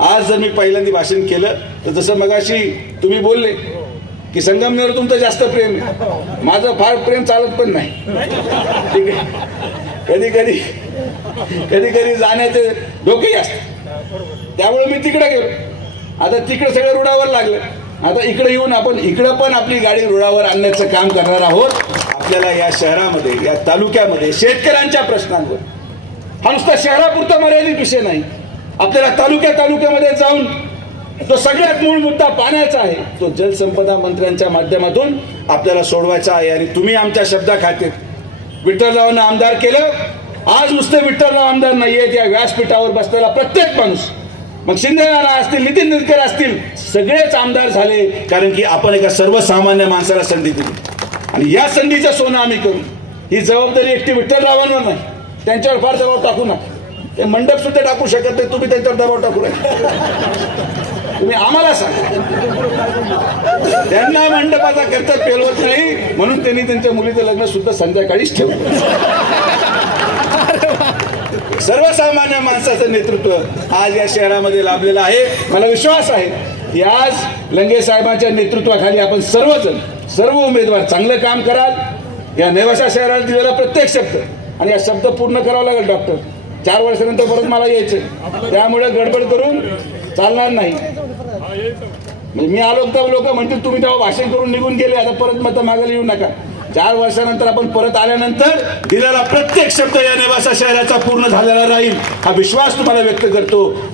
आज जर मी पहिल्यांदा भाषण केलं तर जसं मगाशी तुम्ही बोलले की संगमनेर तुमचं जास्त प्रेम आहे. माझं फार प्रेम चालत पण नाही. ठीक आहे? कधी कधी कधी कधी जाण्याचे धोकेही असतात. त्यामुळे मी तिकडे गेलो. आता तिकडे सगळं रुळावर लागलं. आता इकडे येऊन आपण इकडं पण आपली गाडी रुळावर आणण्याचं काम करणार आहोत. आपल्याला या शहरामध्ये या तालुक्यामध्ये शेतकऱ्यांच्या प्रश्नांवर. हा नुसता शहरापुरता मर्यादित विषय नाही. आपल्याला तालुक्या तालुक्यामध्ये जाऊन जो सगळ्यात मूळ मुद्दा पाण्याचा आहे. तो जलसंपदा मंत्र्यांच्या माध्यमातून आपल्याला सोडवायचा आहे आणि तुम्ही आमच्या शब्दा खाते विठ्ठलरावांना आमदार केलं. आज नुसते विठ्ठलराव आमदार नाहीयेत या व्यासपीठावर बसलेला प्रत्येक माणूस. मग शिंदे असतील नितीन निरकर असतील सगळेच आमदार झाले कारण की आपण एका सर्वसामान्य माणसाला संधी दिली. आणि या संधीचं सोनं आम्ही करू. ही जबाबदारी एकटी विठ्ठलरावांवर नाही. त्यांच्यावर फार दबाव टाकू नका. ते मंडप सुद्धा टाकू शकत नाही तुम्ही त्यांच्यावर दबाव टाकू नका. तुम्ही आम्हाला सांगा. त्यांना मंडपाचा खर्च पेलवत नाही म्हणून त्यांनी त्यांच्या मुलीचं लग्न सुद्धा संध्याकाळीच ठेवलं. सर्वसामान्य माणसाचं नेतृत्व आज या शहरामध्ये लाभलेलं आहे. मला विश्वास आहे की आज लंगे साहेबांच्या नेतृत्वाखाली आपण सर्वजण सर्व उमेदवार चांगलं काम कराल. या नैवशा शहराला दिलेला प्रत्येक शब्द. आणि हा शब्द पूर्ण करावा लागेल डॉक्टर. चार वर्षानंतर परत मला यायचं. त्यामुळे गडबड करून चालणार नाही. म्हणजे मी आलो तर लोक म्हणतील तुम्ही तेव्हा भाषण करून निघून गेले आता परत मत मागायला येऊ नका. चार वर्षानंतर आपण परत आल्यानंतर दिलेला प्रत्येक शब्द या नेवासा शहराचा पूर्ण झालेला राहील. हा विश्वास तुम्हाला व्यक्त करतो.